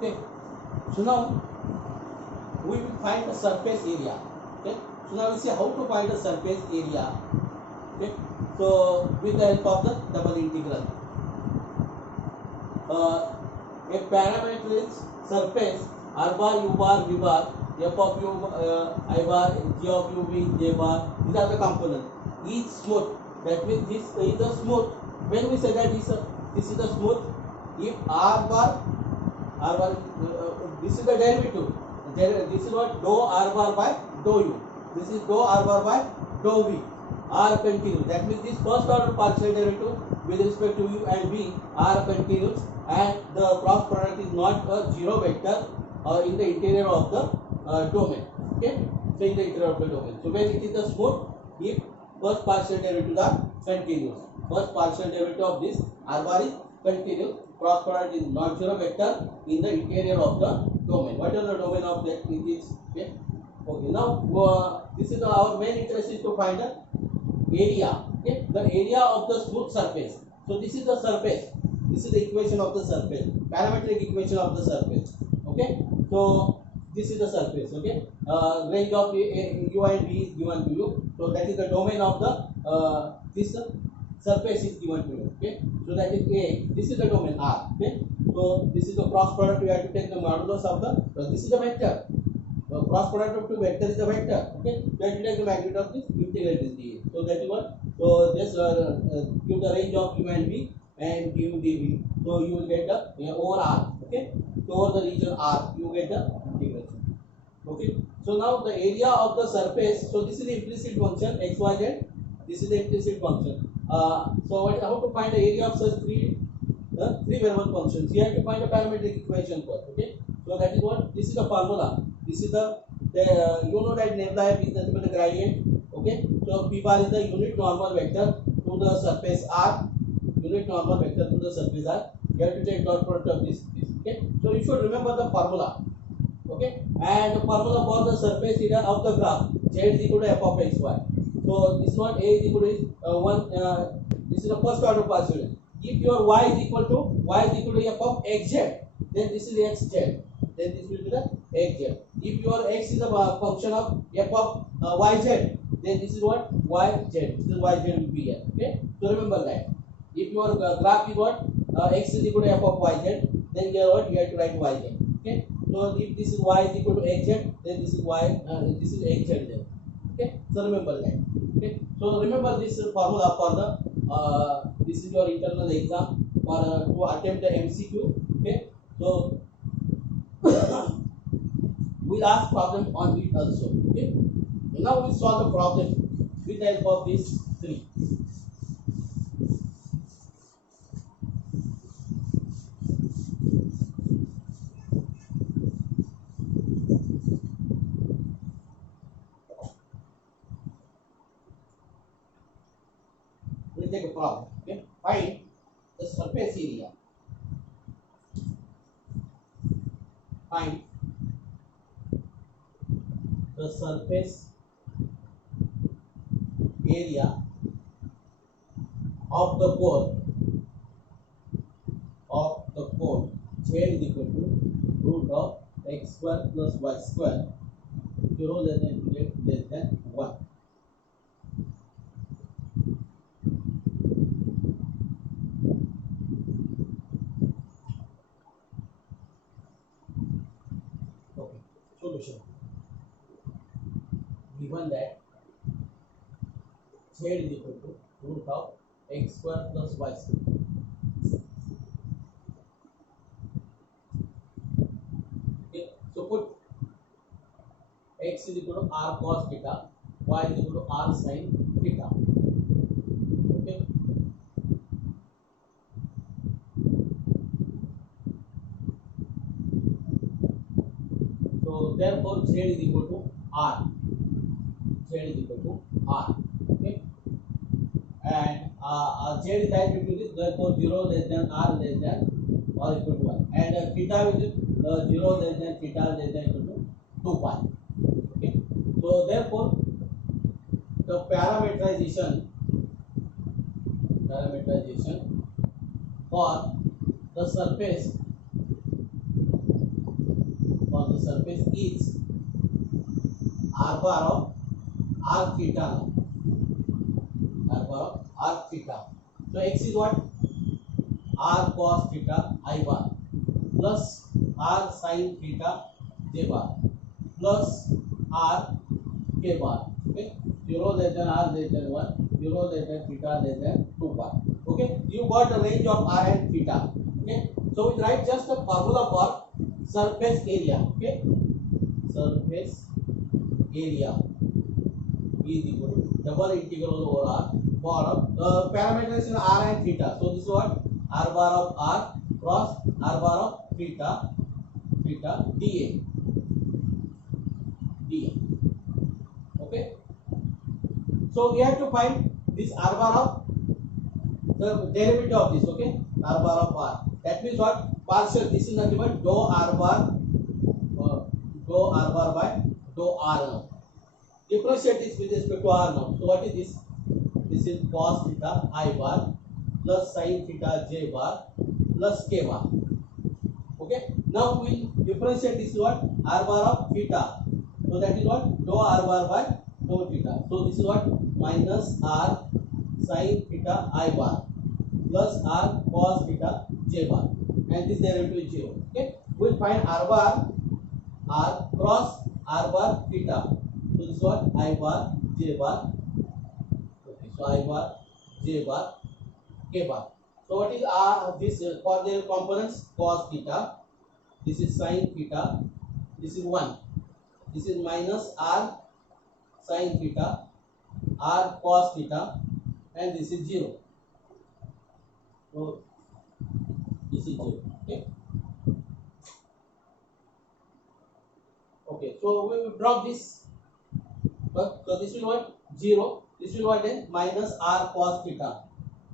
Okay. So now we will find the surface area. Okay. So now we see how to find the surface area. Okay. So with the help of the double integral. A parametric surface r bar, u bar, v bar, f of u, I bar, g of u, v, j bar. These are the components. Each smooth. That means this is the smooth. When we say that this is the smooth, if r bar, this is the derivative. This is what dou r bar by dou u. This is dou r bar by dou v. R continuous. That means this first order partial derivative with respect to u and v are continuous, and the cross product is not a zero vector in the interior of the domain. Okay, so in the interior of the domain. So when it is the smooth, if first partial derivative are continuous, first partial derivative of this r bar is continuous, cross product is not zero vector in the interior of the domain. What is the domain of that? It is okay. Okay. Now this is our main interest is to find the area. Okay, the area of the smooth surface. So this is the surface. This is the equation of the surface, parametric equation of the surface. Okay, so this is the surface. Okay, range of u and v is given to you. So that is the domain of the this surface is given to you. Okay, so that is A. This is the domain R. Okay, so this is the cross product. We have to take the modulus of the. So this is the vector. Cross product of two vector is the vector. Okay, so you take the magnitude of this, integrate this dA. So that is what. So just give the range of u and v and give dv. So you will get the over R. Okay, so over the region R, you get the integration. Okay, so now the area of the surface. So this is the implicit function x, y, z. This is the implicit function. So how to find the area of such three variable functions? You have to find a parametric equation first. Okay, so that is what. This is the formula. This is the you know that nabla is nothing but the gradient. Okay, so p bar is the unit normal vector to the surface R. Unit normal vector to the surface R. You have to take dot product of this. Okay, so you should remember the formula. Okay, and the formula for the surface area of the graph z is equal to f of x y. So this one a is equal to this is the first order partial. If your y is equal to f of xz, then this is xz. Then this will be the xz. If your x is a function of f of yz, then this is what yz. This is yz will be here. Okay, so remember that. If your graph is what x is equal to f of yz, then here what you have to write yz. Okay, so if this is y is equal to xz, then this is this is xz there. Okay, so remember that. Okay, so remember this formula for the this is your internal exam for to attempt the MCQ. Okay, so we'll ask problem on it also. Okay, now we solve the problem with the help of these three. We'll take a problem. Okay, find the surface area. Find the surface area of the cone z is equal to root of x square plus y square 0 less than 1. Okay, solution. Given that z is equal to root of x square plus y square. Okay, so put x is equal to r cos theta, y is equal to r sin theta. Okay, so therefore z is equal to r. Z is equal to r. Okay, and z is right between this, therefore 0 less than r less than or equal to 1, and theta is 0 less than theta less than equal to 2 pi. Okay, so therefore the parameterization for the surface surface is r bar of r theta now. R bar of r theta. So x is what? R cos theta I bar plus r sin theta j bar plus r k bar. Okay, 0 less than r less than 1, 0 less than theta less than 2 bar. Okay, you got the range of r and theta. Okay, so we write just a formula for surface area. Okay, surface area is equal to double integral over r bar of parameters in r and theta. So this is what? R bar of r cross r bar of theta dA. Okay, so we have to find this r bar of the derivative of this. Okay, r bar of r, that means what? Partial, this is nothing but dou r bar by dou r now. Differentiate this with respect to r now. So what is this? This is cos theta I bar plus sin theta j bar plus k bar. Okay, now we will differentiate this what? R bar of theta. So that is what? Dou r bar by dou theta. So this is what? Minus r sin theta I bar plus r cos theta j bar, and this derivative is 0. Okay, we will find r bar r cross r bar theta. So this is what? I bar j bar. Okay, so I bar j bar k bar. So what is this for their components? Cos theta, this is sin theta, this is 1, this is minus r sin theta, r cos theta, and this is 0. So this is 0. Okay. Okay. So we will drop this. So this will what? 0. This will what then? Minus r cos theta.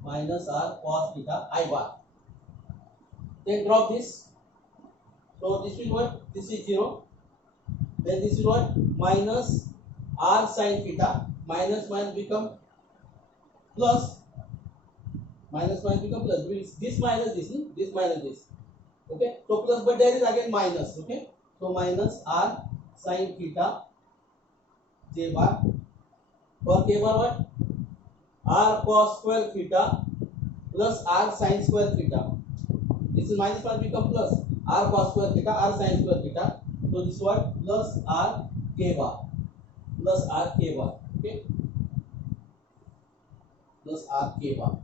Minus r cos theta I bar. Then drop this. So this will what? This is 0. Then this is what? Minus r sin theta. Minus become plus. Minus become plus. This minus this. This minus this. Okay. So plus, but there is again minus. Okay. So minus r sin theta j bar. For k bar what? R cos square theta plus r sin square theta. This is minus become plus. R cos square theta, r sin square theta. So this what? Plus r k bar. Plus r k bar. Okay. Plus r k bar.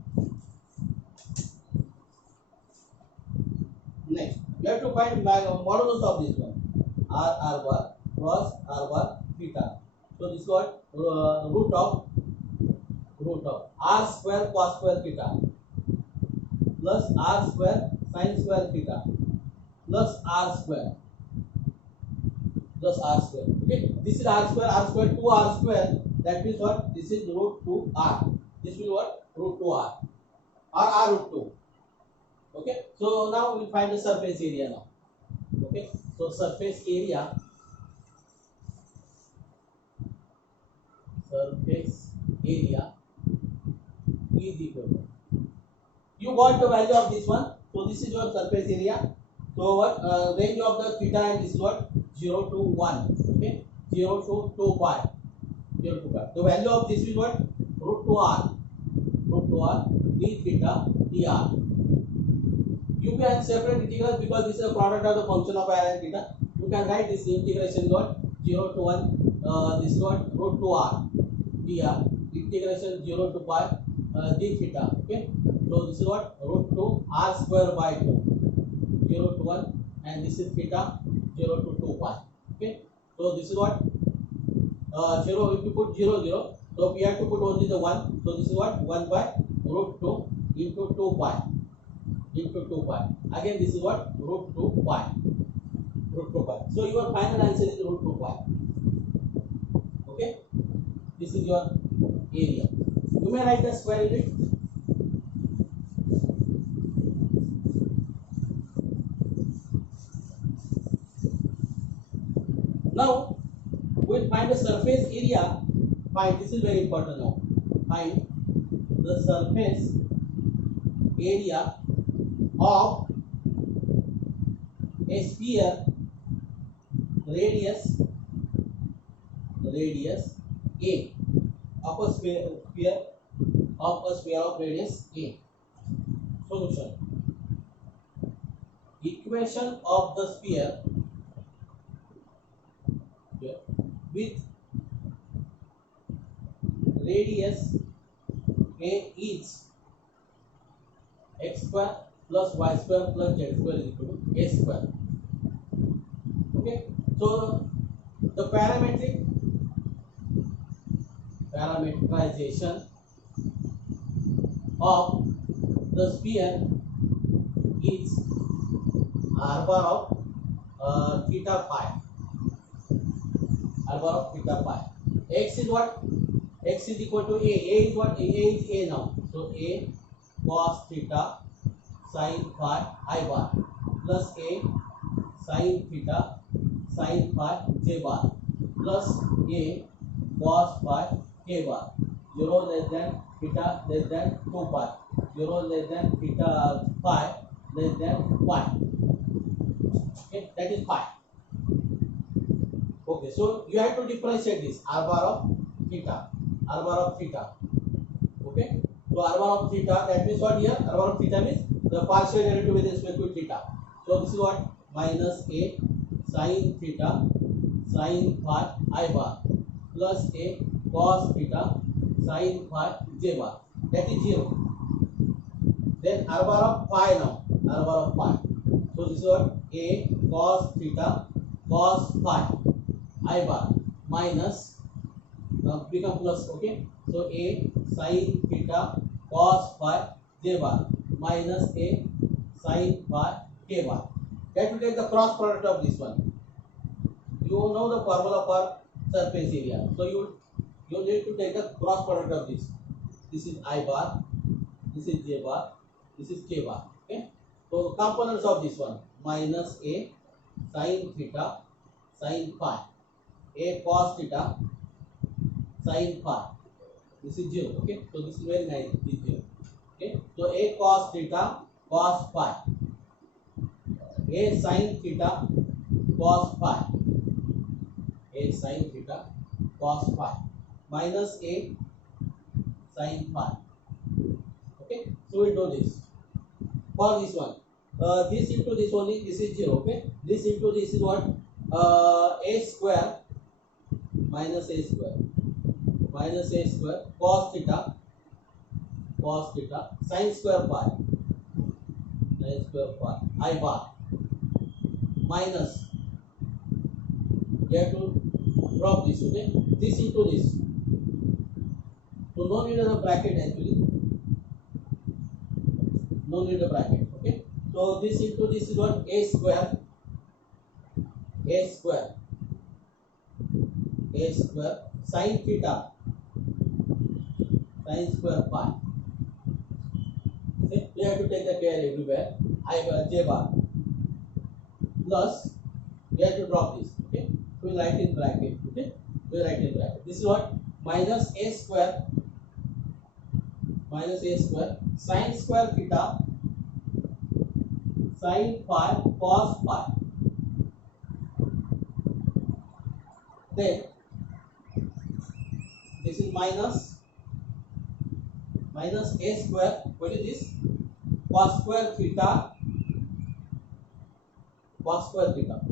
Next, we have to find modulus of this one. R bar cross r bar theta. So this is what? Root of r square cos square theta plus r square sin square theta plus r square. Okay, this is r square 2r square. That means what? This is root 2r. This will what? Root 2r or r root 2. Okay, so now we find the surface area now. Okay, so surface area is equal to, you got the value of this one. So this is your surface area. So what range of the theta, and this is what? 0 to 1. Okay, 0 to 2 pi. 0 to pi. The value of this is what? Root 2r d theta dr. You can separate integrals because this is a product of the function of r and theta. You can write this integration what? 0 to 1. This is what? Root 2r dr. Integration 0 to pi d theta. Okay. So this is what? Root 2 r square by 2. 0 to 1, and this is theta 0 to 2 pi. Okay. So this is what? 0. If you put 0 0, so we have to put only the 1. So this is what? 1 by root 2 into 2 pi. Again this is what? Root 2 pi. So your final answer is root 2 pi. Okay. This is your area. You may write the square unit. Now we'll find the surface area. Find, this is very important now. Find the surface area of a sphere radius a of a sphere of radius a. Solution: equation of the sphere with radius a is x square plus y square plus z square is equal to a square. Okay, so the parameterization of the sphere is r bar of theta phi. R bar of theta phi. X is what? X is equal to a. A is what? A is a now. So a cos theta sin phi I bar plus a sin theta sin phi j bar plus a cos phi k bar. 0 less than theta less than 2 pi. 0 less than theta phi less than pi. Okay, that is pi. Okay, so you have to differentiate this r bar of theta. R bar of theta. Okay, so r bar of theta, that means what here? R bar of theta means the partial derivative with respect to theta. So this is what? Minus a sin theta sin phi I bar plus a cos theta sin phi j bar. That is 0. Then r bar of phi now. R bar of phi. So this is what? A cos theta cos phi I bar minus become plus. Okay, so a sin theta cos phi j bar minus a sin phi k bar. That will take the cross product of this one. You know the formula for surface area, so you need to take the cross product of this. This is I bar, this is j bar, this is k bar. Okay, so components of this one: minus a sin theta sin phi, a cos theta sin phi. This is 0. Okay, so this is very nice. This is 0. Okay, so a cos theta cos phi, a sin theta cos phi, a sin theta cos phi minus a sin phi. Okay, so we'll do this for this one. This into this only, this is 0. Okay, this into this is what? A square minus a square cos theta sin square phi I bar minus, you have to drop this. Okay, this into this, so no need of the bracket actually, no need of bracket. Okay, so this into this is what? A square sin theta sin square phi. Okay, you have to take the care everywhere. I bar j bar plus, you have to drop this. Okay, so we write in bracket. Okay, we write in bracket. This is what? Minus a square sin square theta sin phi cos phi. Then this is minus a square. What is this? Cos square theta. Okay, cos square theta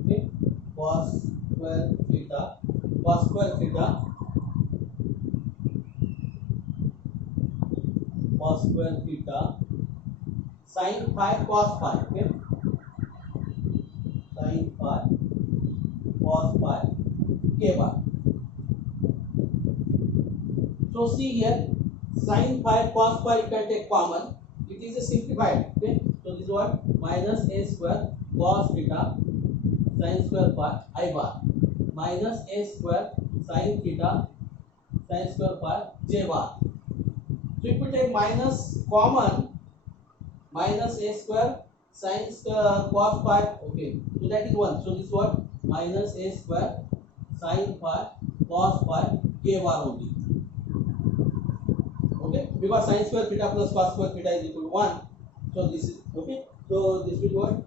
sin phi cos phi. Okay, sin phi cos phi k bar. So see here, sin phi cos phi you can take common. It is a simplified. Okay, so this is what? Minus a square cos theta sin square phi I bar minus a square sin theta sin square phi j bar. So if we take minus common, minus a square sin square cos phi. Okay, so that is 1. So this is what? Minus a square sin phi cos phi k bar only. Okay, because sin square theta plus cos square theta is equal to 1. So this is okay. So this will be what?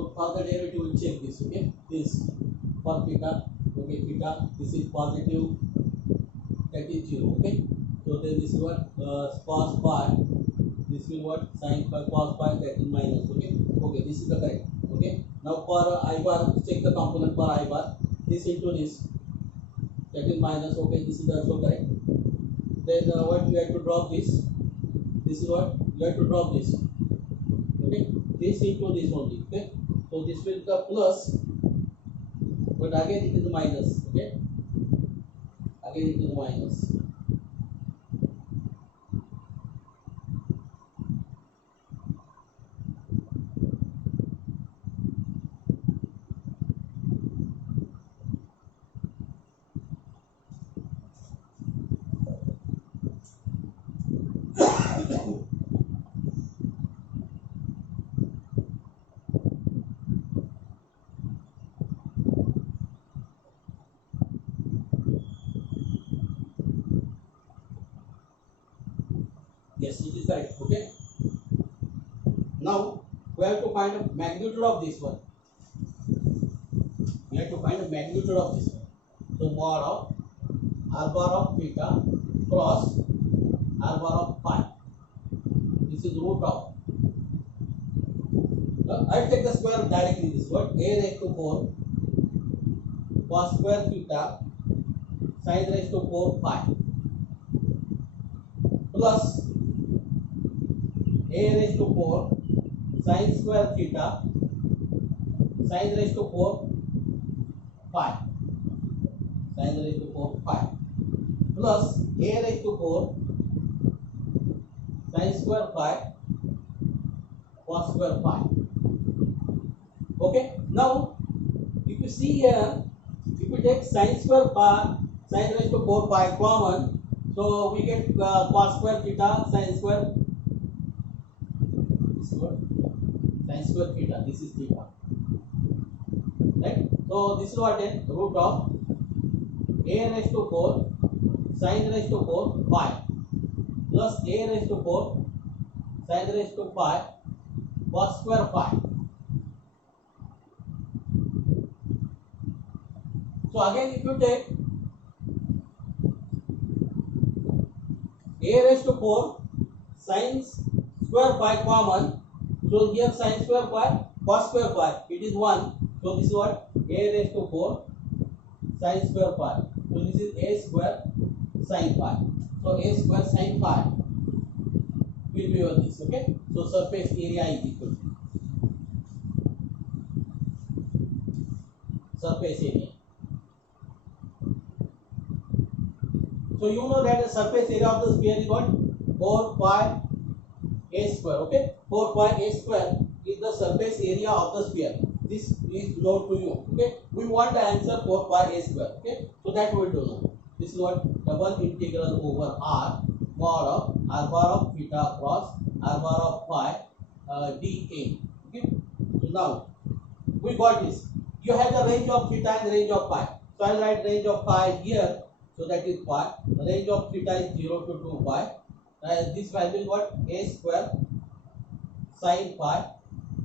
So for the derivative, we'll check this. Okay, this for theta. Okay, theta. This is positive. That is 0. Okay. So then this is what cos pi. This will what sin pi cos pi, that is minus. Okay. Okay. This is the correct. Okay. Now for I bar, check the component for I bar. This into this, that is minus. Okay. This is also correct. Then what you have to drop this. This is what you have to drop this. Okay. This into this only. Okay. So this will become plus, but again it is minus. Okay. Again it is minus. Yes, it is correct. Okay. Now we have to find a magnitude of this one. We have to find a magnitude of this one. So mod of r bar of theta cross r bar of phi. This is root of. I take the square directly. This one a raised to 4 cos square theta sin raised to 4 phi plus a raised to 4 sin square theta sin raised to 4 phi sin raised to 4 phi plus a raised to 4 sin square phi cos square phi. Okay. Now if you see here, if you take sin square pi sin raised to 4 pi common, so we get cos square theta sin square. This is what sin square theta. This is theta. Right. So this is what then root of a raised to 4 sin raised to 4 pi plus a raised to 4 sin raised to pi cos square pi. So again, if you take a raised to 4 sin square pi common, so here sin square pi cos square pi, it is 1. So this is what a raised to 4 sin square pi. So this is a square sin pi. So a square sin pi will be on this. Okay. So surface area is equal to surface area. So you know that the surface area of the sphere is what? 4 pi a square. Okay. 4 pi a square is the surface area of the sphere. This is known to you. Okay. We want the answer 4 pi a square. Okay. So that we will do now. This is what double integral over r mod of r bar of theta cross r bar of phi dA. Okay. So now we got this. You have the range of theta and range of pi. So I will write range of pi here. So that is pi. The range of theta is 0 to 2 pi. This value is what? A square sin pi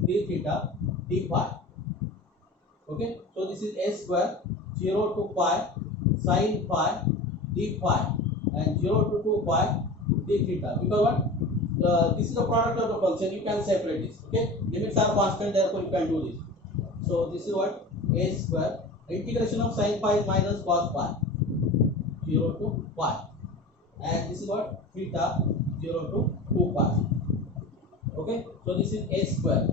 d theta d pi. Okay. So this is a square 0 to pi sin pi d pi and 0 to 2 pi d theta. Because what? This is the product of the function. You can separate this. Okay. Limits are constant, therefore you can do this. So this is what? A square integration of sin pi is minus cos pi 0 to pi, and this is what? Theta 0 to 2 pi. Okay. So this is a square.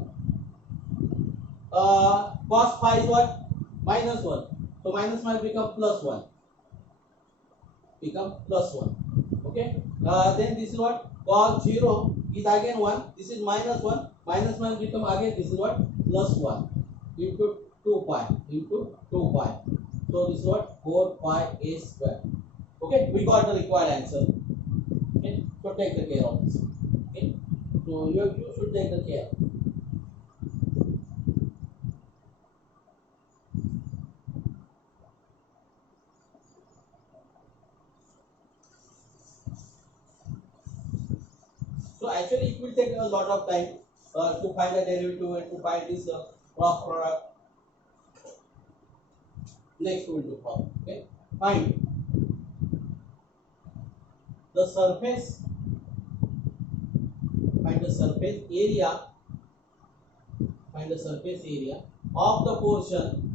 Cos pi is what? Minus 1. So minus might become plus 1. Become plus 1. Okay. Then this is what? Cos 0 is again 1. This is minus 1. Minus might become again this is what? Plus 1 into 2 pi into 2 pi. So this is what? 4 pi a square. Okay. We got the required answer. Okay. So take the care of this. Okay. So you should take the care. So actually it will take a lot of time to find the derivative and to find this cross product. Next we will do problem. Okay, find the surface. Find the surface area. Find the surface area of the portion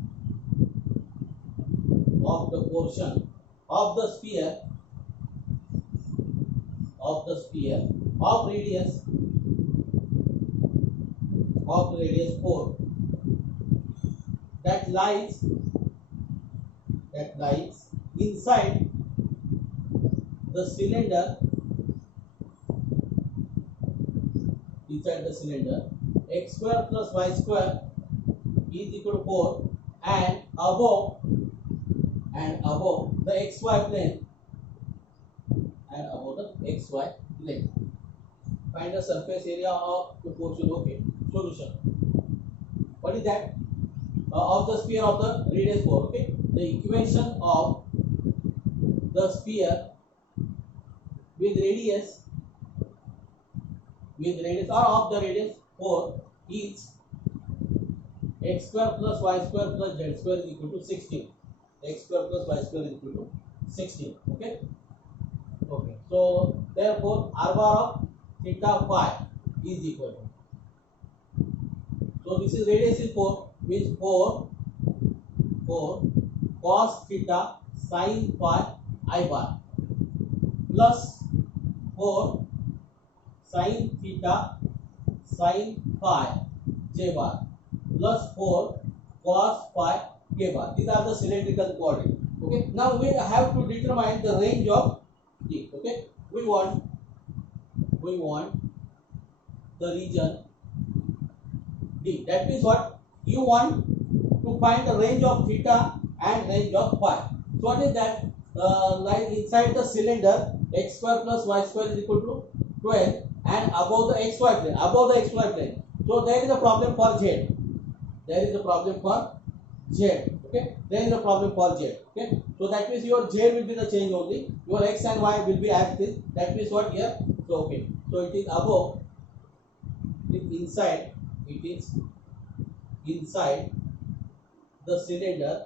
of the sphere of radius 4 that lies inside the cylinder x square plus y square is equal to 4 and above the xy plane find the surface area of the portion. Okay, solution. What is that? Of the sphere of the radius 4. Okay, the equation of the sphere with radius or of the radius 4 is x square plus y square plus z square is equal to 16. X square plus y square is equal to 16. Okay. So therefore r bar of theta phi is equal to. So this is radius is 4, means 4 cos theta sin phi I bar plus 4 sin theta sin phi j bar plus 4 cos phi k bar. These are the cylindrical coordinates. Okay. Now we have to determine the range of D. Okay. We want the region D. That means what? You want to find the range of theta and range of phi. So what is that? Like inside the cylinder, x square plus y square is equal to 12 and above the xy plane. So there is a problem for z. Okay, there is a problem for z. Okay, so that means your z will be the change only. Your x and y will be as this. That means what here? So okay, so it is above. It is inside the cylinder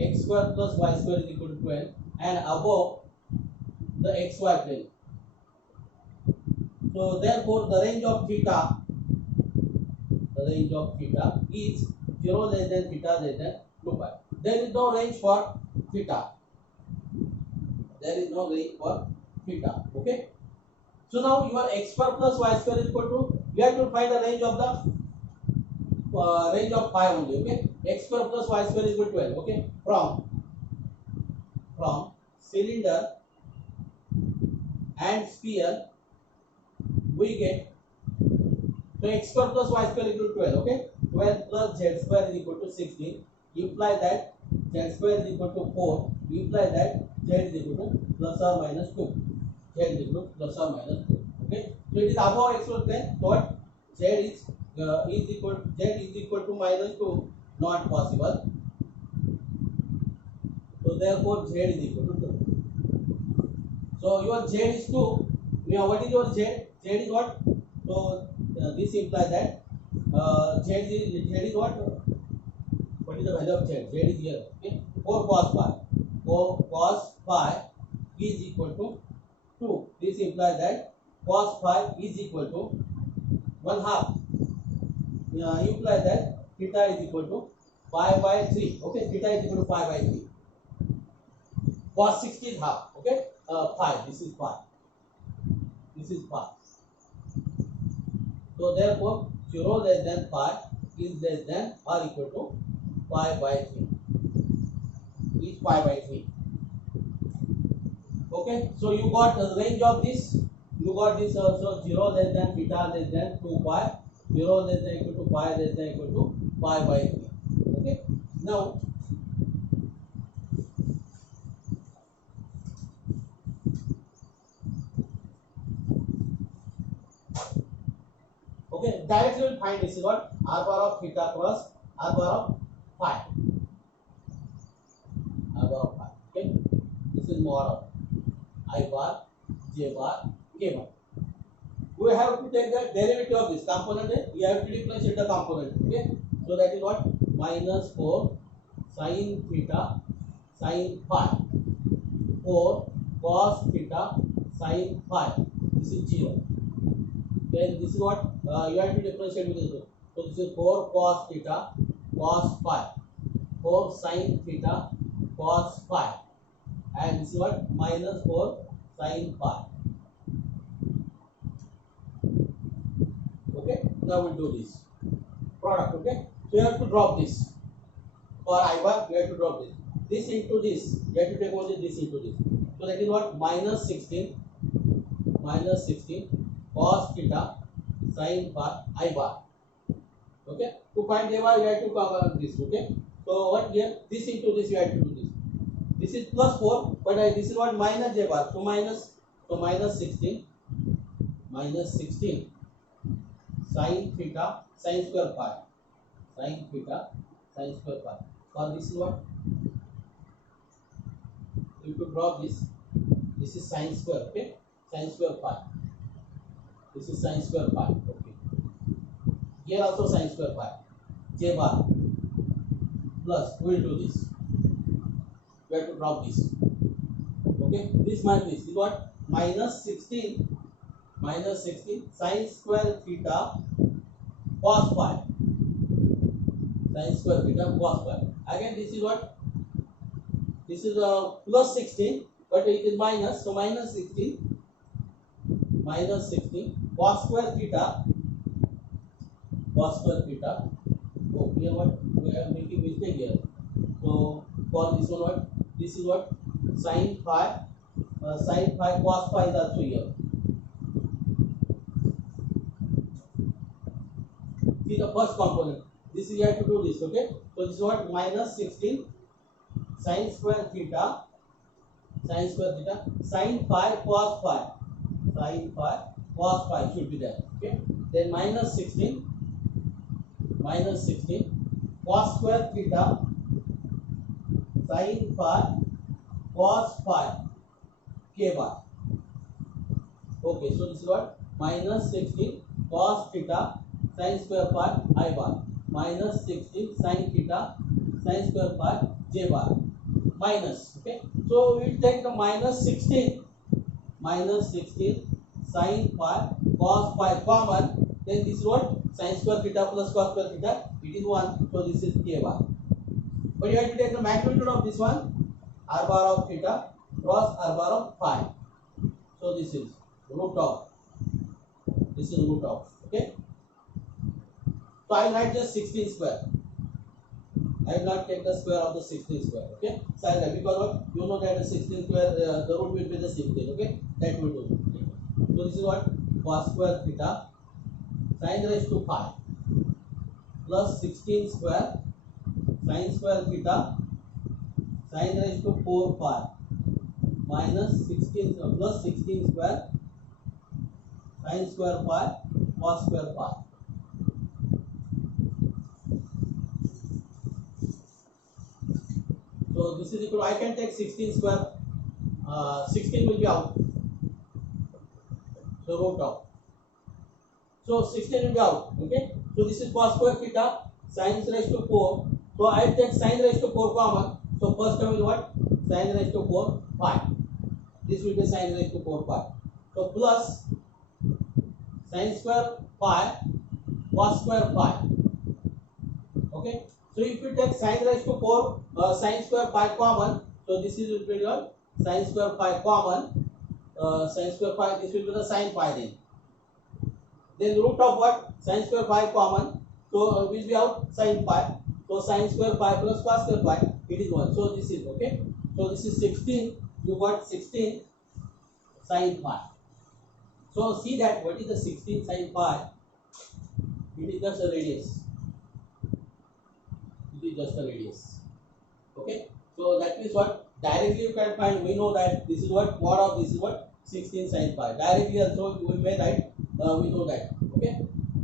x square plus y square is equal to 12 and above the xy plane. So therefore the range of theta is 0 less than theta less than 2 pi. There is no range for theta. Okay. So now your x square plus y square is equal to, we have to find the range of pi only. Okay, x square plus y square is equal to 12. Okay, from cylinder and sphere we get, so x square plus y square is equal to 12. Okay, 12 plus z square is equal to 16. Imply that z square is equal to 4. Imply that z is equal to plus or minus 2. Okay, so it is above x plane. So what? Z is equal to minus 2. Not possible. So therefore z is equal to 2. So your z is 2. Now what is your z? Z is what? So this implies that z is what? What is the value of z? Z is here. Okay, 4 cos phi. 4 cos phi is equal to 2. This implies that cos phi is equal to 1/2. Implies that theta is equal to pi by 3. Okay, theta is equal to pi by 3. Cos 60 is half. Okay, pi. This is pi. So therefore 0 less than pi is less than or equal to pi by 3. Is pi by 3. Okay, so you got the range of this. You got this also 0 less than theta less than 2 pi, 0 less than equal to pi less than equal to pi by 3. Okay, now okay, directly we will find this is what? R bar of theta cross R bar of phi. Okay, this is more of I bar, J bar, K bar. you have to take the derivative of this component. You have to differentiate the component. Okay, so that is what minus 4 sin theta sin phi, 4 cos theta sin phi. This is 0. Then this is what you have to differentiate with this. So this is 4 cos theta cos phi, 4 sin theta cos phi, and this is what minus 4 sin phi. Okay, now we'll do this product. Okay, so you have to drop this. For I bar, you have to drop this into this. You have to take only this into this. So that is what minus 16 cos theta sin phi I bar. Okay, to find a bar you have to cover this. Okay, so what here, this into this you have to do this. This is plus 4, but this is what minus j bar. So minus 16 sin theta sin square phi, sin theta sin square phi. For this is what, if you drop this is sin square. Okay, sin square phi. This is sin square phi. Okay, here also sin square phi. J bar plus, we will do this. We have to drop this. Okay, this minus this is what minus 16 sin square theta cos phi, sin square theta cos phi. Again this is what, this is plus 16, but it is minus, so minus 16 cos square theta. Oh, here what we are making mistake here. So for this one what, this is what sin phi cos phi is also here. See the first component. This is you have to do this. Okay, so this is what minus 16 sin square theta sin phi cos phi should be there. Okay, then minus 16 cos square theta sin phi cos phi k bar. Okay, so this is what minus 16 cos theta sin square phi I bar, minus 16 sin theta sin square phi j bar, minus. Okay, so we will take the minus 16 sin phi cos phi common, then this is what sin square theta plus cos square theta, it is 1, so this is k bar. But you have to take the magnitude of this one, r bar of theta cross r bar of phi. So this is root of, okay. So I will write just 16 square. I will not take the square of the 16 square. Okay, so because what, you know that the 16 square the root will be the 16. Okay, that will do. Okay. So this is what cos square theta sin raised to phi plus 16 square sin square theta sin raised to 4 phi minus 16 plus 16 square sin square phi cos square phi. So this is equal, I can take 16 square, 16 will be out, so root of, so 16 will be out. Okay, so this is cos square theta sin raised to 4, so I take sin raised to 4 common, so first term is what, sin raised to 4 phi, this will be sin raised to 4 phi, so plus sin square phi cos square phi. Okay, so if you take sin raised to 4 sin square phi common, so this is will be your sin square phi common, sin square phi, this will be the sin phi then root of what, sin square phi common, so will be out sin phi, so sin square phi plus cos square phi, it is 1, so this is okay. So this is 16, you got 16 sin phi. So see that what is the 16 sin phi, it is just a radius. Just a radius. Okay, so that means what, directly you can find, we know that this is what mod of this is what 16 sin phi, directly also we may write, we know that. Okay,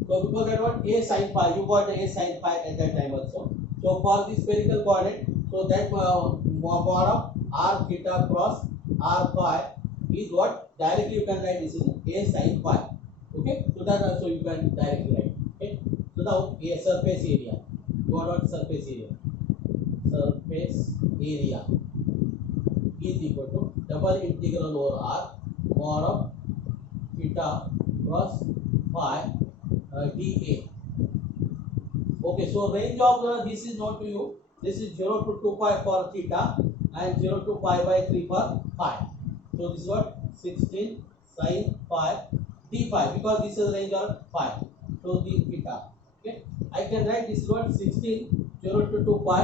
so because that what a sin phi, you got a sin phi at that time also. So for this spherical coordinate, so that mod of r theta cross r phi is what, directly you can write this is a sin phi. Okay, that also you can directly write. Okay. So now a surface area. You want what surface area? Surface area is equal to double integral over r mod of theta cross phi dA. Okay, so range of this is known to you. This is 0 to 2 pi for theta and 0 to pi by 3 for phi. So this is what 16 sin phi d phi, because this is range of phi. So d theta. Okay, I can write this is what 16 0 to 2 pi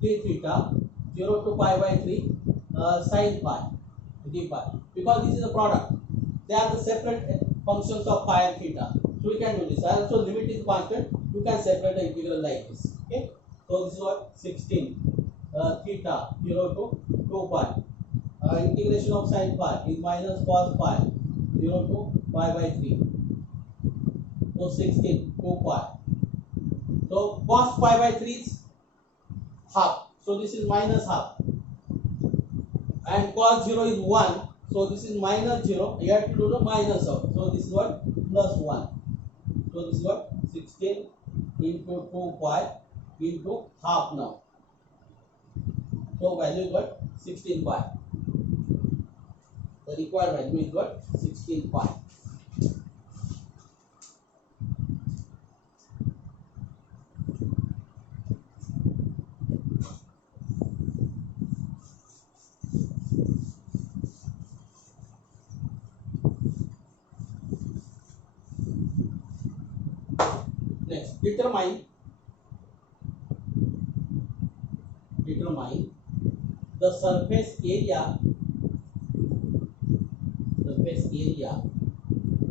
d theta 0 to pi by 3 sin phi d phi, because this is a product. They are the separate functions of phi and theta. So we can do this. Also limit is constant. You can separate the integral like this. Okay. So this is what 16 theta 0 to 2 pi. Integration of sin phi is minus cos phi 0 to pi by 3. So 16 2 pi. So cos pi by 3 is half. So this is minus half. And cos 0 is 1. So this is minus 0. You have to do the minus of. So this is what plus 1. So this is what 16 into 2 pi into half now. So value is what 16 pi. The required value is what 16 pi. Next, determine the surface area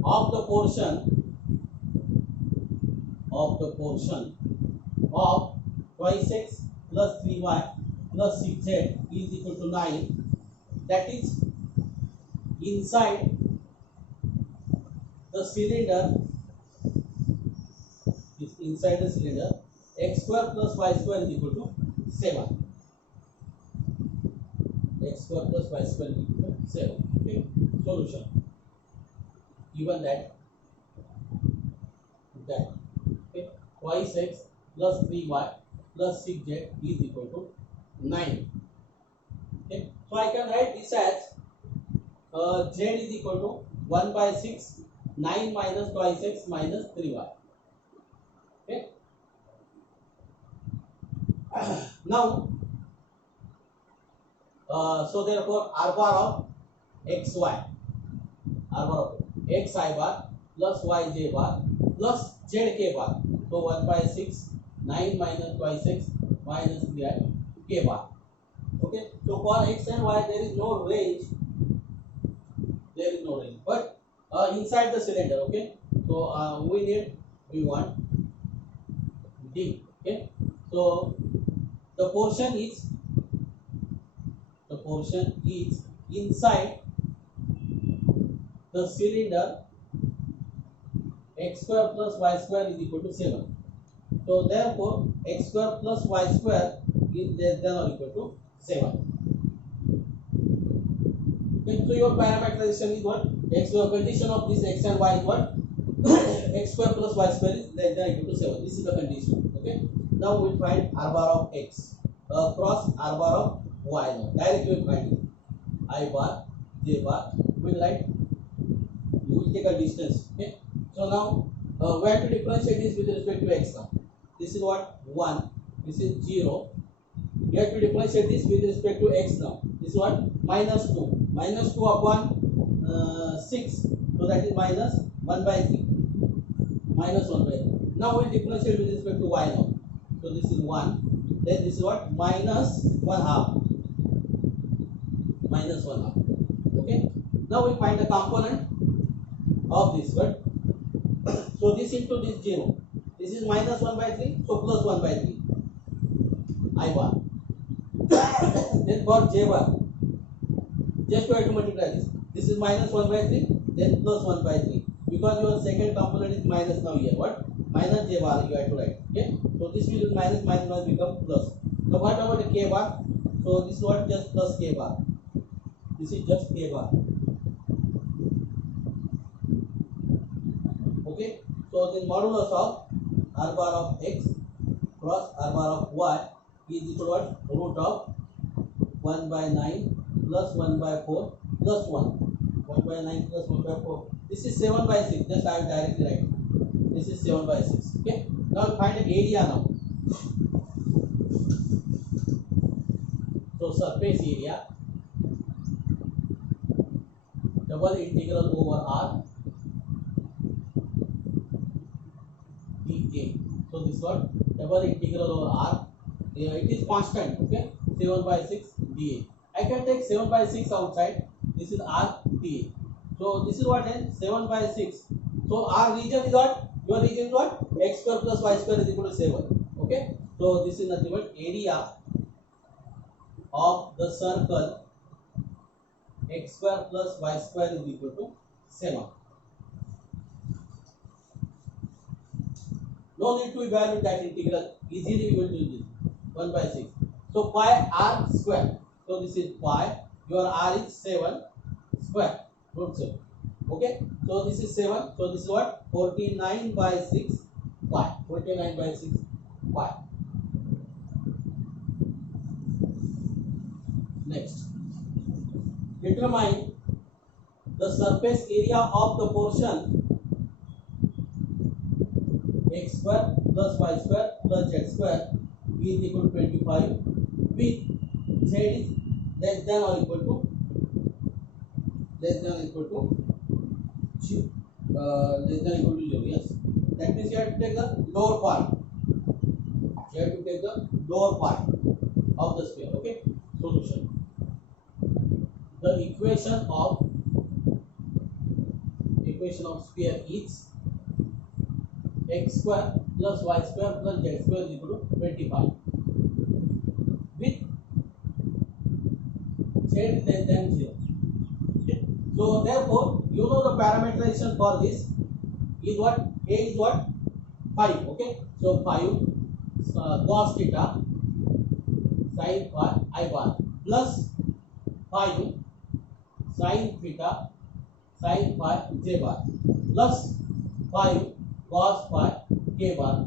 of the portion of twice x plus 3y plus 6z is equal to 9, that is inside the cylinder, x square plus y square is equal to 7. X square plus y square is equal to 7. Okay. Solution. Given that okay, twice x plus 3y plus 6z is equal to 9. Okay. So I can write this as z is equal to 1 by 6, 9 minus twice x minus 3y. Okay. Now, so therefore r bar of x y, r bar of x I bar plus y j bar plus z k bar. So 1 by 6, 9 minus twice x minus 3i k bar. Okay. So for x and y there is no range. But inside the cylinder. Okay. So we want d. Okay. So the portion is inside the cylinder, x square plus y square is equal to 7. So therefore x square plus y square is less than or equal to 7. Okay, so your parameterization is what? Your condition of this x and y is what? X square plus y square is less than or equal to 7. This is the condition. Okay. Now we find r bar of x cross r bar of y. Now directly we find it. I bar, j bar. We write. We will take a distance. Okay. So now we have to differentiate this with respect to x now. This is what 1. This is 0. We have to differentiate this with respect to x now. This is what minus 2. Minus 2 upon 6. So that is minus 1 by 3. Minus 1 by 3. Now we differentiate with respect to y now. So this is 1. Then this is what minus 1 half. Minus 1 half. Okay. Now we find the component of this one. So this into this 0. This is minus 1 by 3. So plus 1 by 3. I bar. Then for j bar, just we have to multiply this. This is minus 1 by 3. Then plus 1 by 3. Because your second component is minus now here. What? Minus j bar you have to write. Okay. So this will minus will become plus. So what about the k bar? So this is what just plus k bar. This is just k bar. Okay, so the modulus of r bar of x cross r bar of y is equal to what? Root of 1 by 9 plus 1 by 4 plus 1. 1 by 9 plus 1 by 4. This is 7 by 6. Just I will directly write. This is 7 by 6. Okay. Now find the area now. So surface area double integral over r dA. So this one double integral over r. It is constant. Okay. 7 by 6 dA. I can take 7 by 6 outside. This is r dA. So this is what is 7 by 6. So our region is what? Your region is what? X square plus y square is equal to 7. Okay. So this is nothing but area of the circle x square plus y square is equal to 7. No need to evaluate that integral. Easily we will do this. 1 by 6. So pi r square. So this is pi. Your r is 7 square. Root 7. Okay. So this is 7. So this is what? 49 by 6 pi. 49 by 6 pi. Next. Determine the surface area of the portion x square plus y square plus z square is equal to 25 with z is less than or equal to 0. Yes, that means you have to take the lower part. You have to take the lower part of the sphere. Okay. Solution. The equation of sphere is x square plus y square plus z square is equal to 25 with z less than 0. Okay. So therefore, you know the parameterization for this is what? A is what? 5. Okay. So 5 cos theta sin phi I bar plus 5 sin theta sin phi j bar plus 5 cos phi k bar.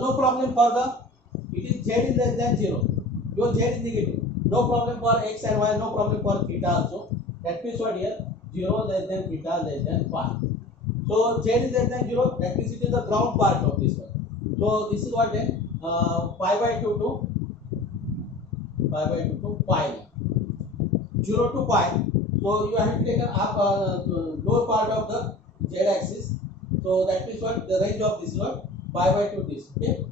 No problem for the, it is z is less than 0. Your z is negative. No problem for x and y. No problem for theta also. That means what here? 0 less than theta less than phi. So z is less than 0. That means it is the ground part of this one. So this is what then pi by 2 to pi 0 to pi. So you have to take an up lower part of the z axis. So that is what the range of this is what? Pi by 2 this. Okay.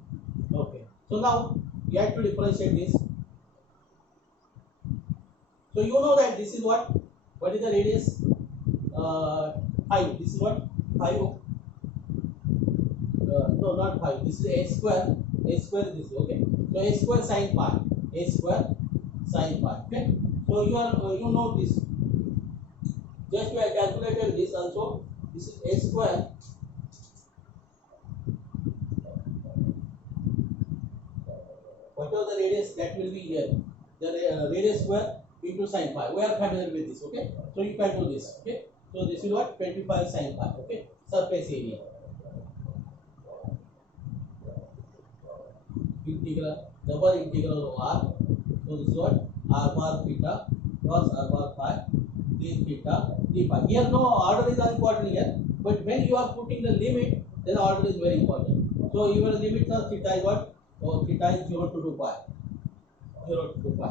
Okay. So now you have to differentiate this. So you know that this is what? What is the radius? 5. This is what? 5. No, not 5. This is a square. A square is this. Okay. So a square sin pi. A square sin pi. Okay. So you are you know this. Just we have calculated this also. This is a square. Whatever the radius, that will be here. The radius square into sin pi. We are familiar with this. Okay. So you can do this. Okay. So this is what? 25 sin pi. Okay. Surface area. Integral, double integral of r. So this is what? R bar theta cross r bar phi d theta d phi. Here no order is unimportant here, but when you are putting the limit, then order is very important. So your limit of theta is what? So theta is 0 to 2 pi. 0 to 2 pi.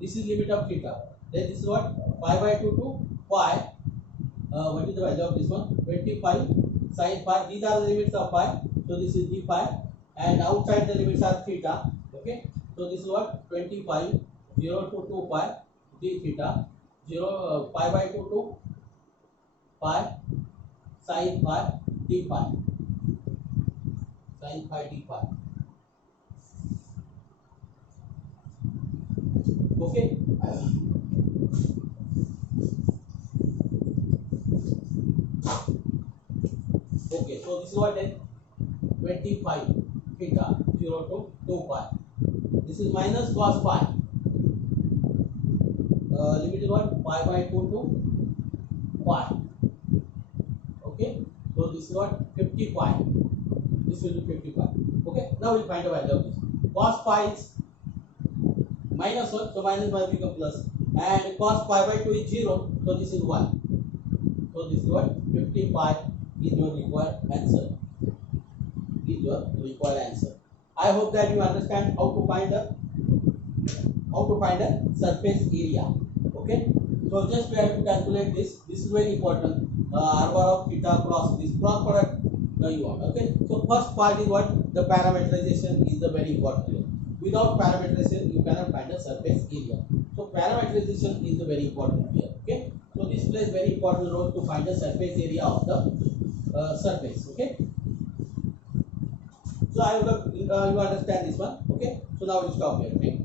This is limit of theta. Then this is what? Pi by 2 to pi. What is the value of this one? 25 sin pi. These are the limits of pi. So this is d pi. And outside the limits are theta. Okay. So this is what? 25 0 to 2 pi d theta 0 pi by 2 to pi sin pi d pi sin pi d pi. Okay. Okay. So this is what then 25 theta 0 to 2 pi. This is minus cos pi. Limit is what? Pi by 2 to pi. Okay. So this is what 50 pi. This will be 50 pi. Okay. Now we find the value of this. Cos pi is minus 1, so minus will become plus. And cos pi by 2 is 0, so this is 1. So this is what 50 pi is your required answer. Is your required answer. I hope that you understand how to find a surface area. Okay. So just we have to calculate this. This is very important. R bar of theta cross this cross product you want. Okay. So first part is what the parameterization is the very important here. Without parameterization, you cannot find a surface area. So parameterization is the very important here. Okay. So this plays very important role to find the surface area of the surface. Okay. So I hope you understand this one. Okay. So now we stop here. Okay.